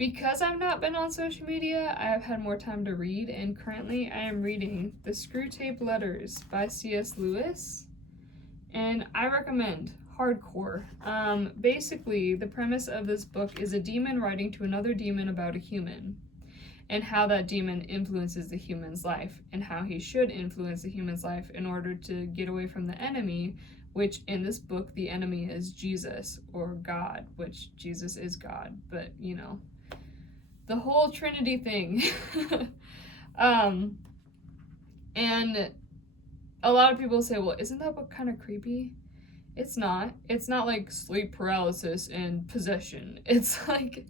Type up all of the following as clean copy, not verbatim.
Because I've not been on social media, I have had more time to read, and currently I am reading The Screwtape Letters by C.S. Lewis, and I recommend hardcore. Basically, the premise of this book is a demon writing to another demon about a human, and how that demon influences the human's life, and how he should influence the human's life in order to get away from the enemy, which in this book, the enemy is Jesus, or God, which Jesus is God, but you know, the whole Trinity thing. And a lot of people say, well, isn't that book kind of creepy? It's not. It's not like sleep paralysis and possession. It's like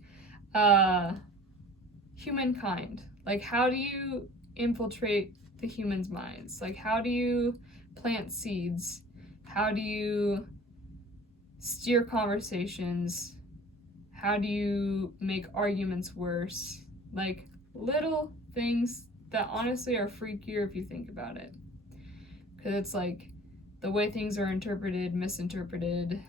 humankind. Like, how do you infiltrate the humans' minds? Like, how do you plant seeds? How do you steer conversations? How do you make arguments worse? Like, little things that honestly are freakier if you think about it. Because it's like the way things are interpreted, misinterpreted,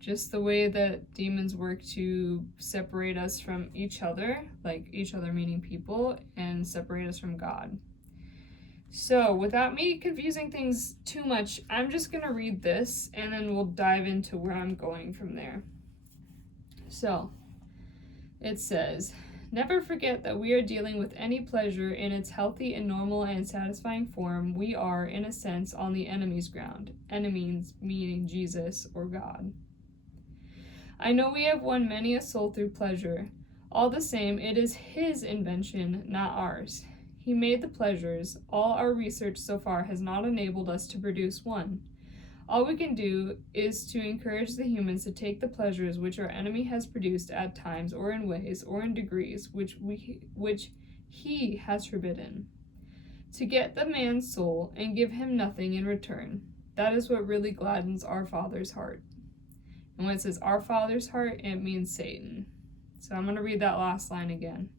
just the way that demons work to separate us from each other, like each other meaning people, and separate us from God. So, without me confusing things too much, I'm just going to read this, and then we'll dive into where I'm going from there. So, it says, "Never forget that we are dealing with any pleasure in its healthy and normal and satisfying form. We are, in a sense, on the enemy's ground. Enemies meaning Jesus or God. I know we have won many a soul through pleasure. All the same, it is his invention, not ours. He made the pleasures. All our research so far has not enabled us to produce one. All we can do is to encourage the humans to take the pleasures which our enemy has produced at times or in ways or in degrees which he has forbidden. To get the man's soul and give him nothing in return. That is what really gladdens our Father's heart." And when it says our Father's heart, it means Satan. So I'm going to read that last line again.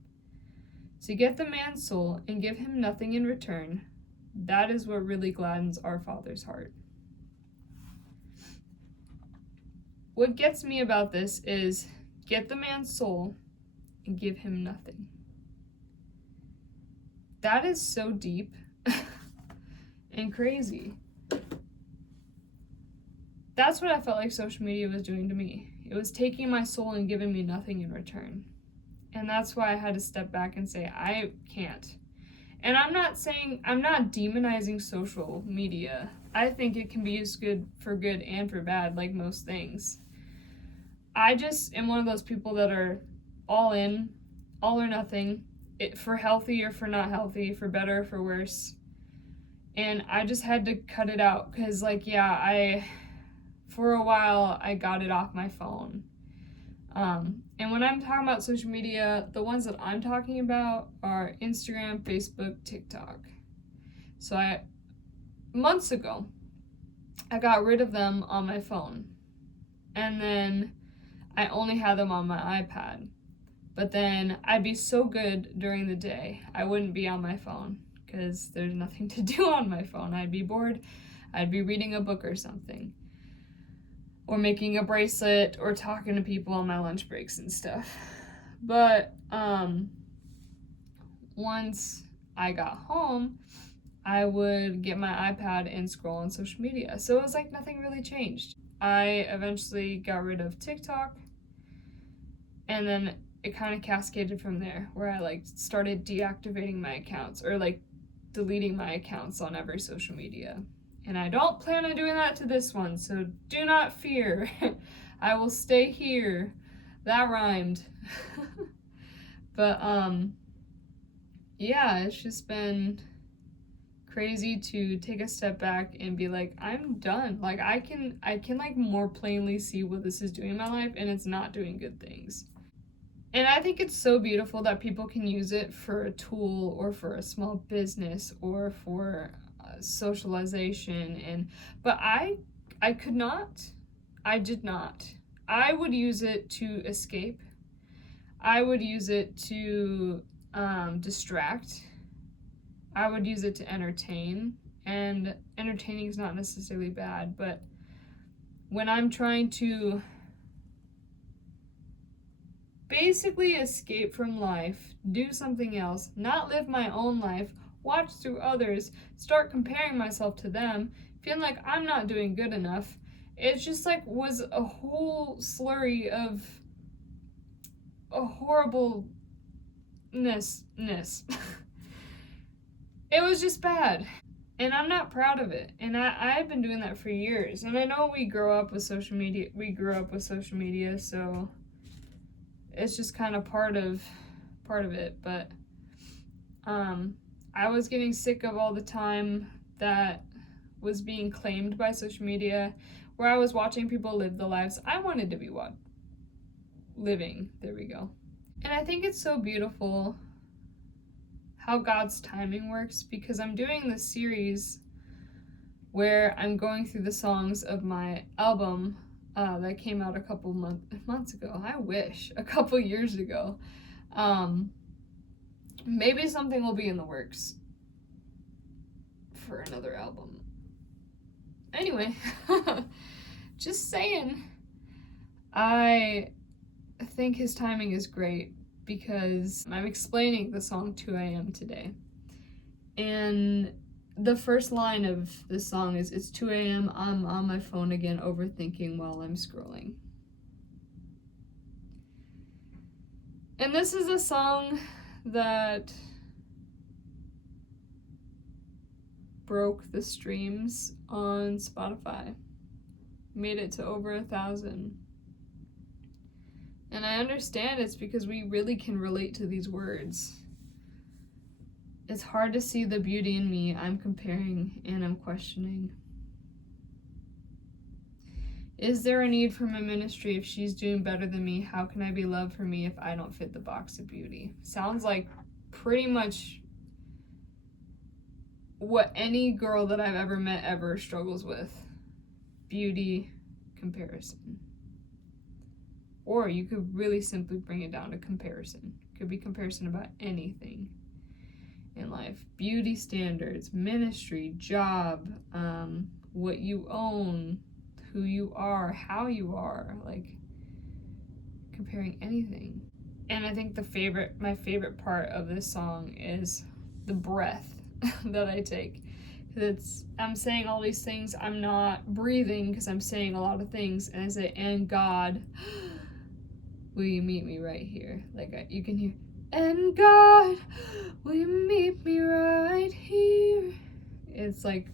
To get the man's soul and give him nothing in return, that is what really gladdens our Father's heart. What gets me about this is get the man's soul and give him nothing. That is so deep and crazy. That's what I felt like social media was doing to me. It was taking my soul and giving me nothing in return. And that's why I had to step back and say, I can't. And I'm not demonizing social media. I think it can be used for good and for bad, like most things. I just am one of those people that are all in, all or nothing, for healthy or for not healthy, for better or for worse. And I just had to cut it out because, for a while, I got it off my phone. And when I'm talking about social media, the ones that I'm talking about are Instagram, Facebook, TikTok. So months ago, I got rid of them on my phone. And then I only had them on my iPad. But then I'd be so good during the day, I wouldn't be on my phone because there's nothing to do on my phone. I'd be bored. I'd be reading a book or something. Or making a bracelet, or talking to people on my lunch breaks and stuff. But once I got home, I would get my iPad and scroll on social media. So it was like nothing really changed. I eventually got rid of TikTok, and then it kind of cascaded from there, where I started deactivating my accounts, or deleting my accounts on every social media. And I don't plan on doing that to this one, so do not fear. I will stay here. That rhymed. But, yeah, it's just been crazy to take a step back and be like, I'm done. Like, I can more plainly see what this is doing in my life, and it's not doing good things. And I think it's so beautiful that people can use it for a tool, or for a small business, or for socialization, but I could not. I did not. I would use it to escape. I would use it to distract. I would use it to entertain, and entertaining is not necessarily bad, but when I'm trying to basically escape from life, do something else, not live my own life, watch through others, start comparing myself to them, feeling like I'm not doing good enough. It just like was a whole slurry of a horribleness. It was just bad. And I'm not proud of it. And I've been doing that for years. And I know we grew up with social media, so it's just kind of part of it. But I was getting sick of all the time that was being claimed by social media, where I was watching people live the lives I wanted to be living. There we go. And I think it's so beautiful how God's timing works, because I'm doing this series where I'm going through the songs of my album that came out a couple months ago. I wish, a couple years ago. Maybe something will be in the works for another album. Anyway, just saying. I think his timing is great because I'm explaining the song 2 a.m. today. And the first line of this song is, "It's 2 a.m., I'm on my phone again, overthinking while I'm scrolling." And this is a song that broke the streams on Spotify. Made it to over 1,000. And I understand it's because we really can relate to these words. It's hard to see the beauty in me. I'm comparing and I'm questioning. Is there a need for my ministry if she's doing better than me? How can I be loved for me if I don't fit the box of beauty? Sounds like pretty much what any girl that I've ever met ever struggles with. Beauty comparison. Or you could really simply bring it down to comparison. It could be comparison about anything in life. Beauty standards, ministry, job, what you own, who you are, how you are, like comparing anything. And I think my favorite part of this song is the breath that I take. I'm saying all these things, I'm not breathing because I'm saying a lot of things, and I say, "And God, will you meet me right here?" Like you can hear, "And God, will you meet me right here?" It's like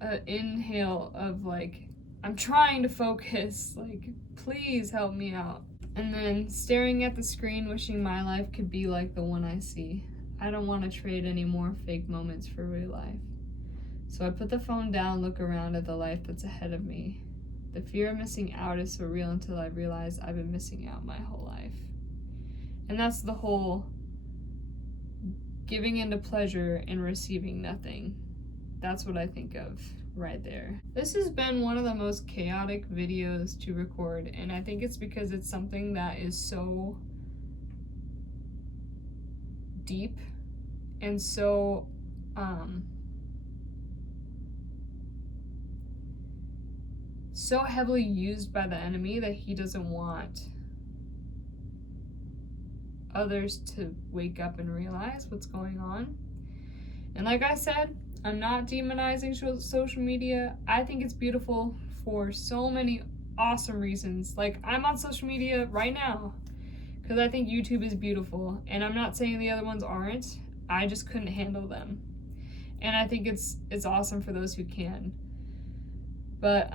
an inhale of like, I'm trying to focus, like, please help me out. And then staring at the screen, wishing my life could be like the one I see. I don't want to trade any more fake moments for real life. So I put the phone down, look around at the life that's ahead of me. The fear of missing out is so real until I realize I've been missing out my whole life. And that's the whole giving into pleasure and receiving nothing. That's what I think of right there. This has been one of the most chaotic videos to record, and I think it's because it's something that is so deep and so so heavily used by the enemy that he doesn't want others to wake up and realize what's going on. And like I said, I'm not demonizing social media. I think it's beautiful for so many awesome reasons. Like, I'm on social media right now because I think YouTube is beautiful, and I'm not saying the other ones aren't. I just couldn't handle them. And I think it's awesome for those who can. But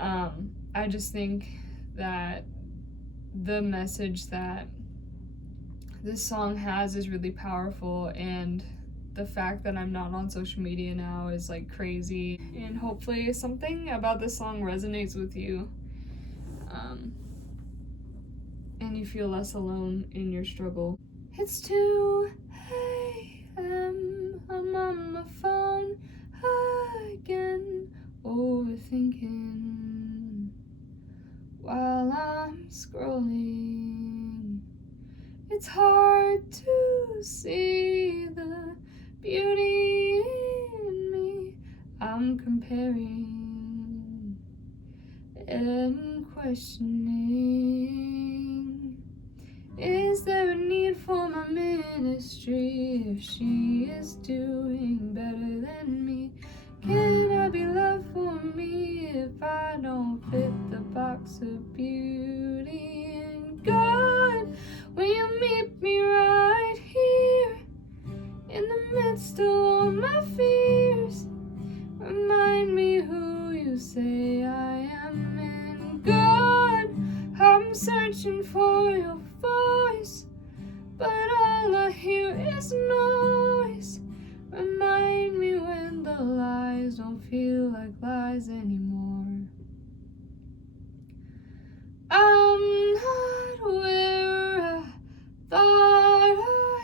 I just think that the message that this song has is really powerful, and the fact that I'm not on social media now is like crazy. And hopefully something about this song resonates with you, and you feel less alone in your struggle. It's 2 a.m. I'm on my phone again, overthinking while I'm scrolling. It's hard to see the beauty in me. I'm comparing and questioning. Is there for my ministry if she is doing better than me? Can I be loved for me if I don't fit the box of beauty? And God, will you meet me right here in the midst of all my fears? Remind me who you say I am. And God, I'm searching for your voice, but all I hear is noise. Remind me when the lies don't feel like lies anymore. I'm not where I thought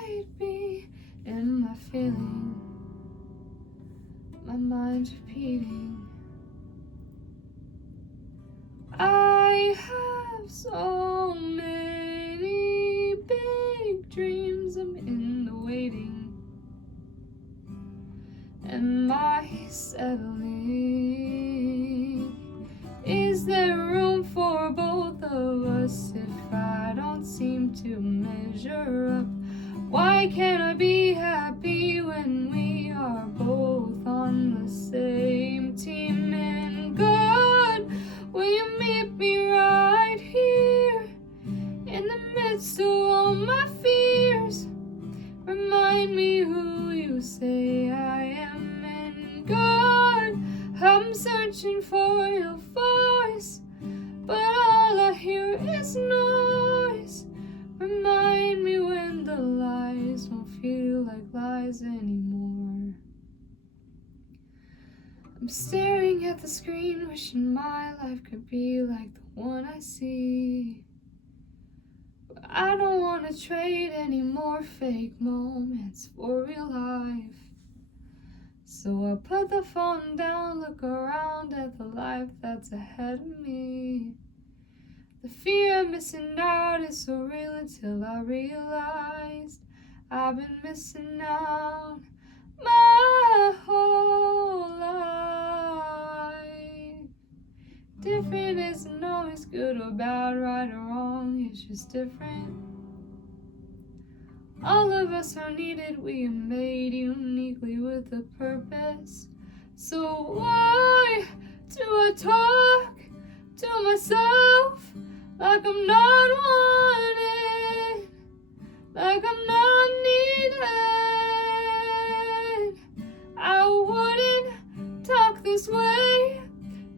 I'd be. Am I feeling my mind's repeating? I have so many big dreams, I'm in the waiting. Am I settling? Is there room for both of us if I don't seem to measure up? Why can't I be happy when we are both on the same team? And God, will you meet me right here in the midst of all my fears? Remind me who you say I am. And God, I'm searching for your voice, but all I hear is noise. Remind me when the lies don't feel like lies anymore. I'm staring at the screen, wishing my life could be like the one I see. But I don't want to trade any more fake moments for real life. So I put the phone down, look around at the life that's ahead of me. The fear of missing out is so real until I realized I've been missing out my whole life. Different isn't always good or bad, right or wrong, it's just different. All of us are needed, we are made uniquely with a purpose. So why do I talk to myself like I'm not wanted, like I'm not needed? I wouldn't talk this way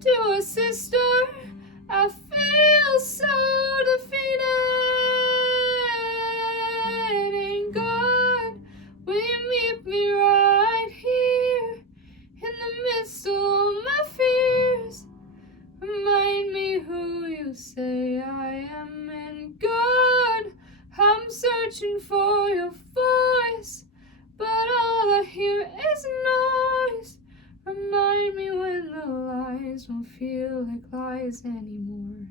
to a sister. I feel so defeated. And God, will you meet me right here in the midst of all my fears? Remind me who you say I am. And God, I'm searching for your voice, but all I hear is noise. Remind me when the lies don't feel like lies anymore.